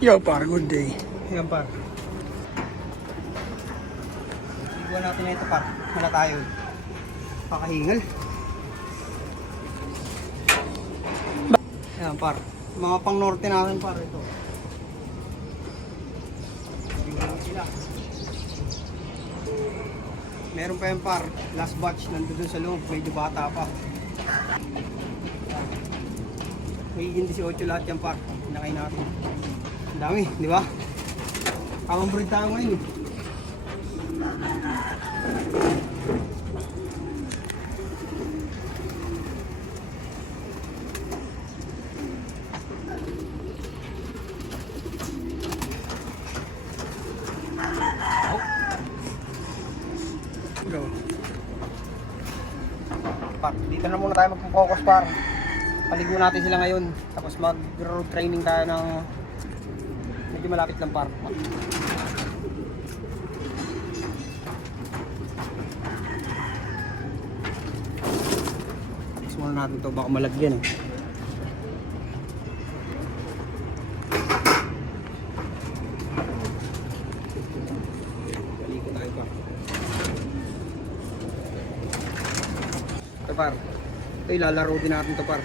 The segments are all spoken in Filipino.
Yo par, good day. Yan par. Iguan natin na ito par. Wala tayo. Pakahingal. Yan par. Mga pang norte natin par ito. Sila. Meron pa yan par. Last batch nandun sa loob. Medyo bata pa. Magiging 18 lahat yan par. Pinakain natin. Ang dami, di ba? Tamang breed tayo ngayon eh. Go. Par, dito na muna tayo mag-focus par. Paligo natin sila ngayon. Tapos mag-road training tayo ng medyo malapit lang par. Tapos muna natin ito, baka malagyan eh. Paligo tayo par. Ito par. Ito ilalaro din natin ito par.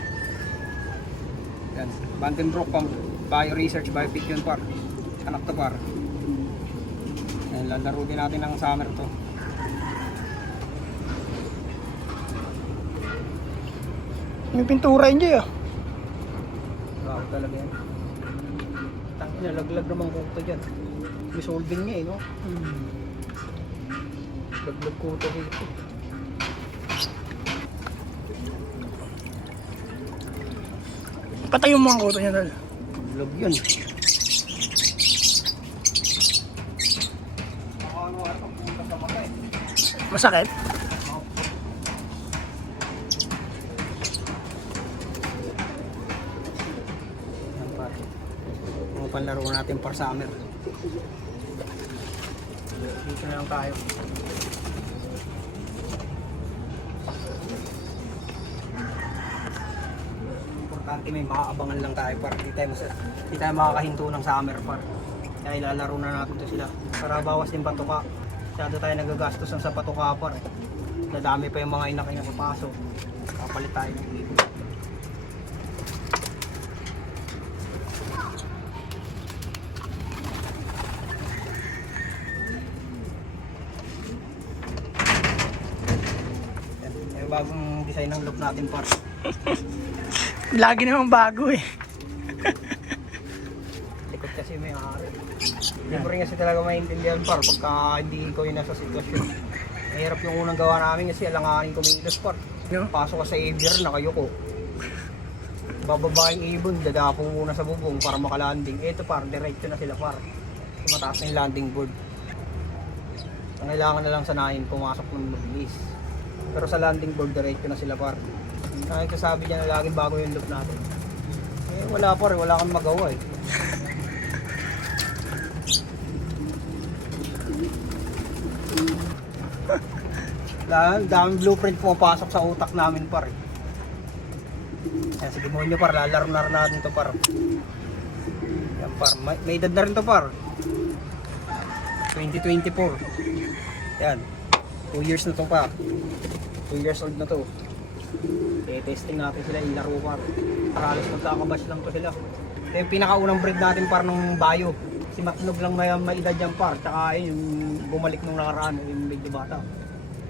Yan, Vandenbroek pang Bio Research, Bio Pick yun par. Anak to par. Yan, lalaro din natin ng summer to. May pintura yun dyan ah. Grabe talaga yan. Tangin na, laglag naman kuto dyan. May solving niya eh no? Laglag kuto dito. Patay yung mga kuto niya dal. Log yun. Ano-ano pang punta sa mata eh. Masakit? Yan par. Mga panlaro natin par summer. Dito na lang tayo. Importante may makaabangan lang tayo par. Di tayo makakahinto ng summer par. Kaya ilalaro na natin to sila. Para bawas din patuka. Masyado tayo nagagastos sa patuka par. Dadami pa yung mga inak na papasok. Kapalit tayo ng dito. Yan yung bagong design ng loop natin par. Lagi naman bago eh. Likod kasi may ari. Hindi mo rin kasi talaga maintindihan par pagka hindi ko yung nasa sitwasyon. Mahirap yung unang gawa namin kasi alanganin kumilos par. Pasok ka sa aviar, nakayuko. Bababaing ibon, dadapo muna sa bubong para makalanding. Ito par, diretso na sila par. Mataas na yung landing board. Ang kailangan na lang sanayin pumasok ng mabilis. Pero sa landing board, diretso na sila par. Nagsasabi niya na laging bago yung loop natin. Eh wala par, wala kang magawa eh. Daming blueprint pumapasok sa utak namin par. Yan, sige mo nyo par, lalaro na rin natin to par. Yan par, may edad na rin to par. 2024. Yan, 2 years na to pa. 2 years old na to. Testing natin sila, ilaro par. Halos magkakabash lang to sila. Ito yung pinakaunang breed natin par ng Bio. Si Matnog lang may edad yan par. Tsaka yun, yung bumalik nung nakaraan, yung medyo bata.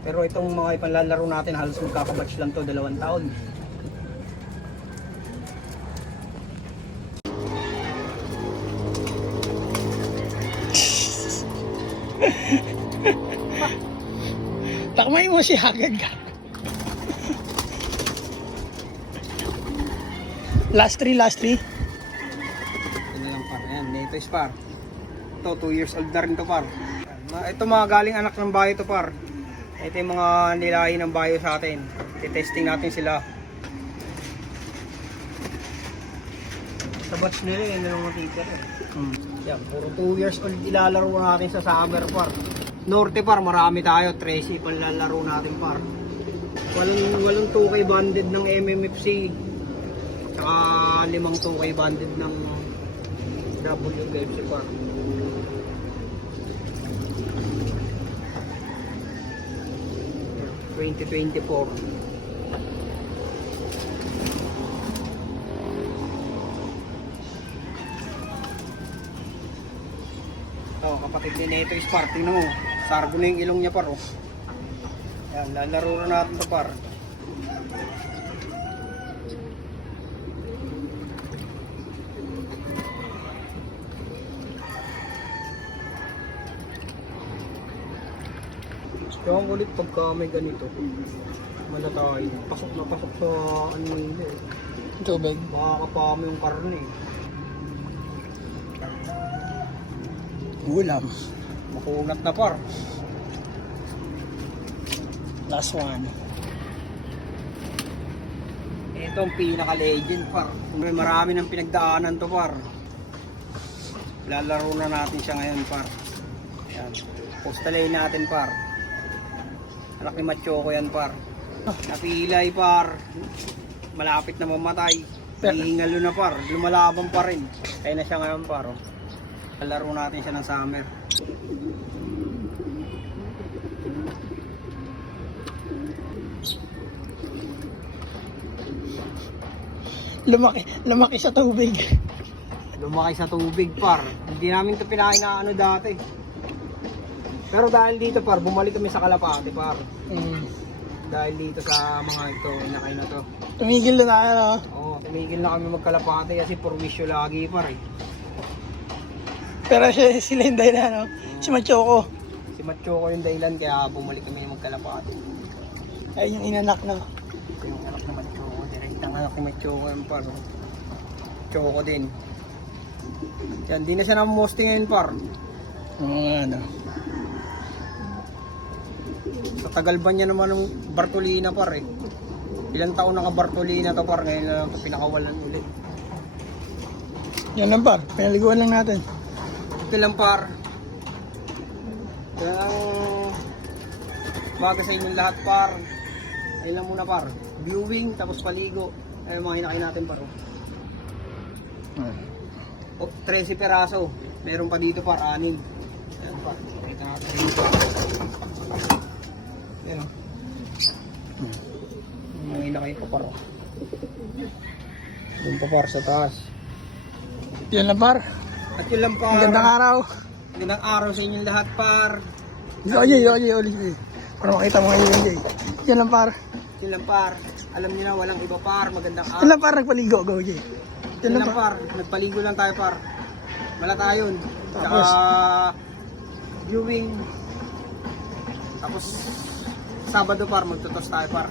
Pero itong mga ipanlalaro natin, halos magkakabatch lang to, 2 taon. Takmay mo si Hagad ka. Last 3. Ito na lang par. Ayan, ito is par. Ito, 2 years old na rin to par. Ito mga galing anak ng Bio to par. Ito yung mga nilahi ng Bio sa atin. Testing natin sila. Sa batch nila yun na lang matitira eh. Yan, puro 2 years old ilalaro natin sa summer par. Norte par, marami tayo. 13 panlalaro natin par. Walang 2K banded ng MMFC. Saka 5 2K banded ng WFC par. ...2024. Oh, kapatid ni Neto is par. Tingnan mo. Sargo na yung ilong niya par. Oh. Yan, lalaro na natin ito par. Kaya ang ulit pagka may ganito, malatay, pasok na pasok sa ano nila eh. Tubig. Makakapami yung karne eh. Ulam. Makunat na par. Last one. Ito ang pinaka-legend par. May marami ng pinagdaanan to par. Lalaro na natin siya ngayon par. Yan. Postalay natin par. Anak ni Machoko yan par. Napilay par. Malapit na mamatay. Hihingalo na par. Lumalaban pa rin. Kaya na siya ngayon par. Oh. Lalaro natin siya ng summer. Lumaki sa tubig. Lumaki sa tubig par. Hindi namin ito pinakinaano dati. Pero dahil dito par, bumalik kami sa Kalapate par. Dahil dito sa mga ito, inakay na to. Tumigil na tayo, no? Oo, tumigil na kami magkalapate kasi purwisyo lagi par eh. Pero sila yung dahilan, no? Si Machoko. Si Machoko yung dahilan kaya bumalik kami magkalapate. Ayun yung inanak, no? Ito yung anak na Machoko, direktang anak ni Machoko yung par. Oh. Choko din. Yan, di na siya namosting ngayon par. Oo, ano. Sa tagal ba niya naman ng Bartolina par eh. Ilang taon na ka Bartolina to par, ngayon na lang ito pinakawalan ulit. Yan lang par, pinaliguan lang natin. Ito lang par. Ito lang baga sa inyong lahat par. Ayun lang muna par. Viewing tapos paligo. Ayun mga hinakay natin par. Oh, 13 peraso. Meron pa dito par, 6. Ayan par. Kita natin dito. Ayan o. Mga hinakay pa par. Doon pa par sa taas. Yan lang par. At yun lang par. Magandang araw. Magandang araw sa inyong lahat par. Oye. Para makita mo ngayon, Jay. Yan lang par. Yun lang par. Alam niyo na walang iba par. Magandang Yan araw. lang par, nagpaligo. Go, Jay. Yun lang par. Nagpaligo lang tayo par. Malatayon. Tapos? Saka viewing. Tapos Sabado par. Magtutos tayo par.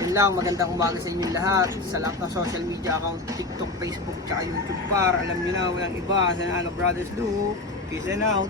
Yun lang. Magandang umaga sa inyong lahat. Sa lahat ng social media account. TikTok, Facebook, tsaka YouTube par. Alam niyo na walang iba. Sa Naga Brothers do. Peace and out.